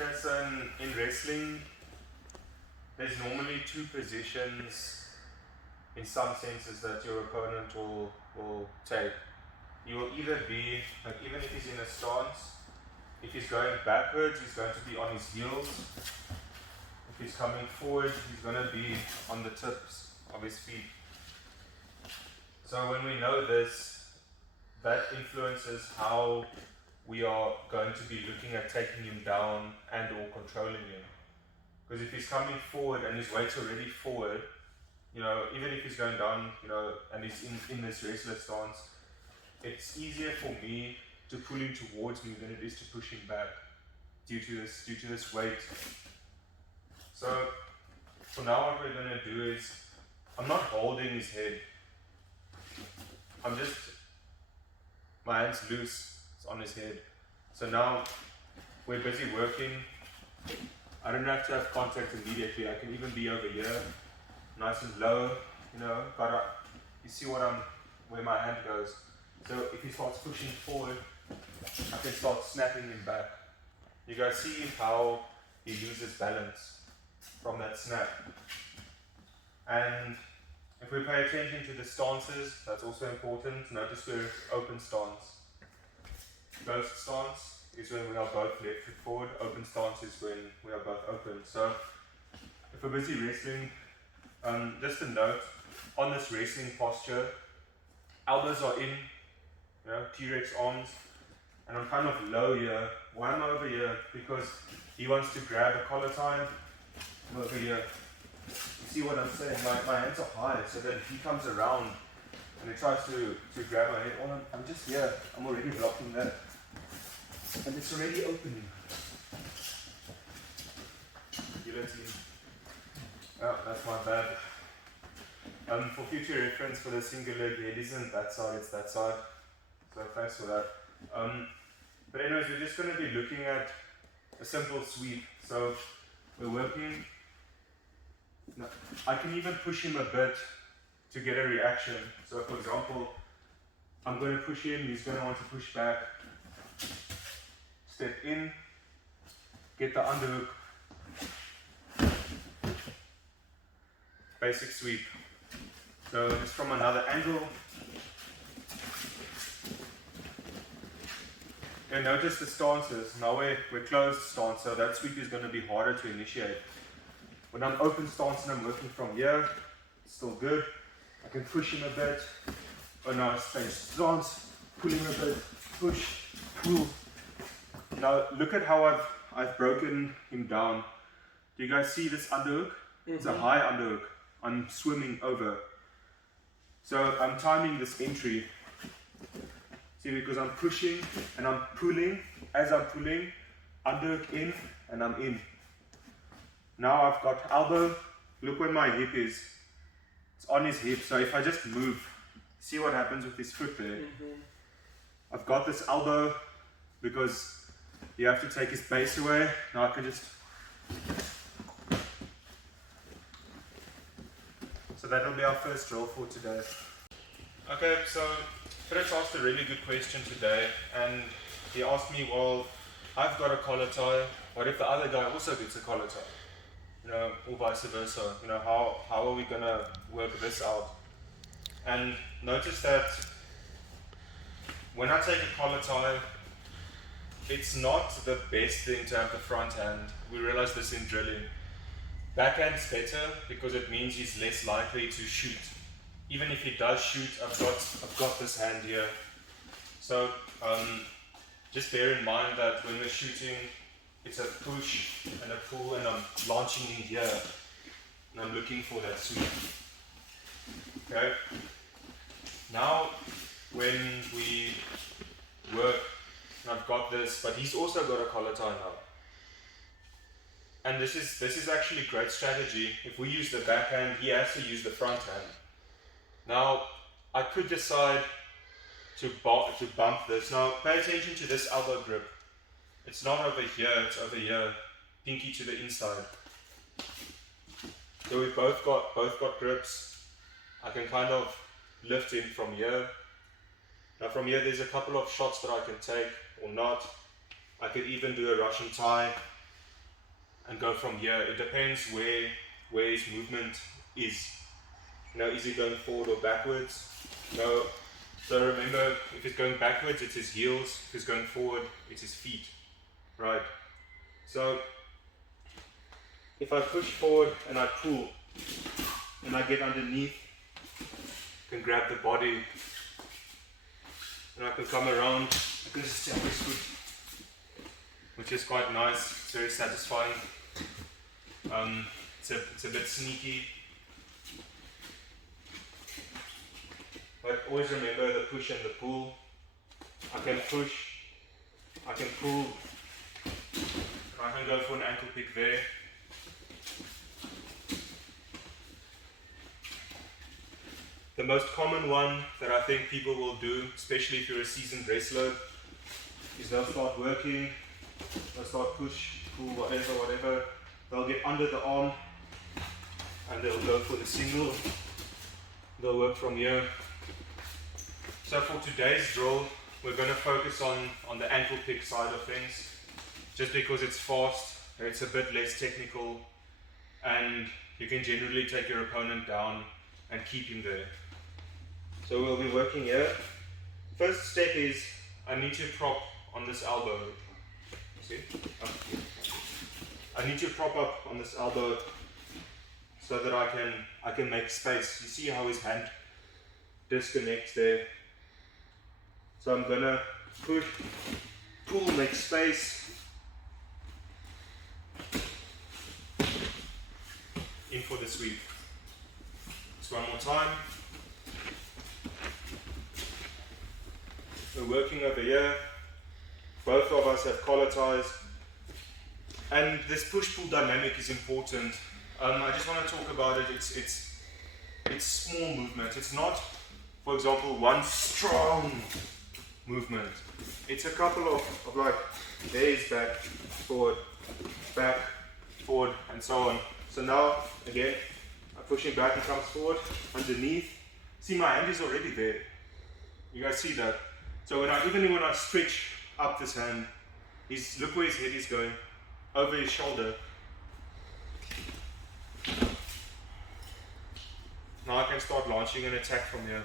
Okay, so in wrestling, there's normally two positions in some senses that your opponent will take. He will either be, like even if he's in a stance, if he's going backwards, he's going to be on his heels. If he's coming forward, he's going to be on the tips of his feet. So when we know this, that influences how we are going to be looking at taking him down and or controlling him. Because if he's coming forward and his weight's already forward, even if he's going down, and he's in this wrestler stance, it's easier for me to pull him towards me than it is to push him back due to this weight. So for now, what we're going to do is, I'm not holding his head. My hand's loose, it's on his head. So now we're busy working. I don't have to have contact immediately. I can even be over here, nice and low, you see where my hand goes. So if he starts pushing forward, I can start snapping him back. You guys see how he loses balance from that snap. And if we pay attention to the stances, that's also important. Notice we're open stance. Closed stance is when we are both left foot forward. Open stance is when we are both open. So if we're busy wrestling, just a note, on this wrestling posture, elbows are in, T-Rex arms, and I'm kind of low here. Why am I over here? Because he wants to grab a collar tie. I'm over here. You see what I'm saying? My hands are high, so that if he comes around and he tries to grab my head, I'm just here. I'm already blocking that. And it's already opening. Guillotine. Oh, that's my bad. For future reference, for the single leg, it isn't that side, it's that side. So thanks for that. But anyways, we're just going to be looking at a simple sweep. So we're working. Now, I can even push him a bit to get a reaction. So for example, I'm going to push him, he's going to want to push back. Step in, get the underhook. Basic sweep. So just from another angle. And notice the stances. Now we're closed stance, so that sweep is going to be harder to initiate. When I'm open stance and I'm working from here, it's still good. I can push him a bit. Oh no, it's change stance, pull him a bit, push, pull. Now look at how I've broken him down. Do you guys see this underhook? Mm-hmm. It's a high underhook. I'm swimming over. So I'm timing this entry. See, because I'm pushing and I'm pulling. As I'm pulling, underhook in and I'm in. Now I've got elbow. Look where my hip is. It's on his hip. So if I just move, see what happens with his foot there. Mm-hmm. I've got this elbow because you have to take his base away. Now I can just. So that'll be our first drill for today. Okay, so Fritz asked a really good question today, and he asked me, well, I've got a collar tie, what if the other guy also gets a collar tie? Or vice versa. How are we gonna work this out? And notice that when I take a collar tie, it's not the best thing to have the front hand. We realize this in drilling. Backhand's better because it means he's less likely to shoot. Even if he does shoot, I've got this hand here. So just bear in mind that when we're shooting, it's a push and a pull, and I'm launching in here, and I'm looking for that sweep. Okay. Now, when we work, and I've got this, but he's also got a collar tie now. And this is actually great strategy. If we use the backhand, he has to use the front hand. Now, I could decide to bump this. Now, pay attention to this elbow grip. It's not over here, it's over here. Pinky to the inside. So we've both got grips. I can kind of lift him from here. Now from here, there's a couple of shots that I can take or not. I could even do a Russian tie. and go from here. It depends where his movement is. You know, is he going forward or backwards? No. So remember, if it's going backwards, it's his heels. If it's going forward, it's his feet. Right. So if I push forward and I pull, and I get underneath, I can grab the body, and I can come around, I can just step this foot, which is quite nice. It's very satisfying. It's a bit sneaky, but always remember the push and the pull. I can push, I can pull, and I can go for an ankle pick there. The most common one that I think people will do, especially if you're a seasoned wrestler, is they'll start working, they'll start push, pull, whatever. They'll get under the arm and they'll go for the single. They'll work from here. So for today's drill, we're going to focus on the ankle pick side of things, just because it's fast, it's a bit less technical, and you can generally take your opponent down and keep him there. So we'll be working here. First step is I need to prop on this elbow. See? I need to prop up on this elbow so that I can make space. You see how his hand disconnects there. So I'm gonna push, pull, make space. In for the sweep. Just one more time. We're working over here. Both of us have collar ties. And this push-pull dynamic is important. I just want to talk about it. It's small movement. It's not, for example, one strong movement. It's a couple of like, there's back, forward, and so on. So now, again, I'm pushing back, he comes forward, underneath. See, my hand is already there. You guys see that? So even when I stretch up this hand, look where his head is going, over his shoulder. Now I can start launching an attack from here.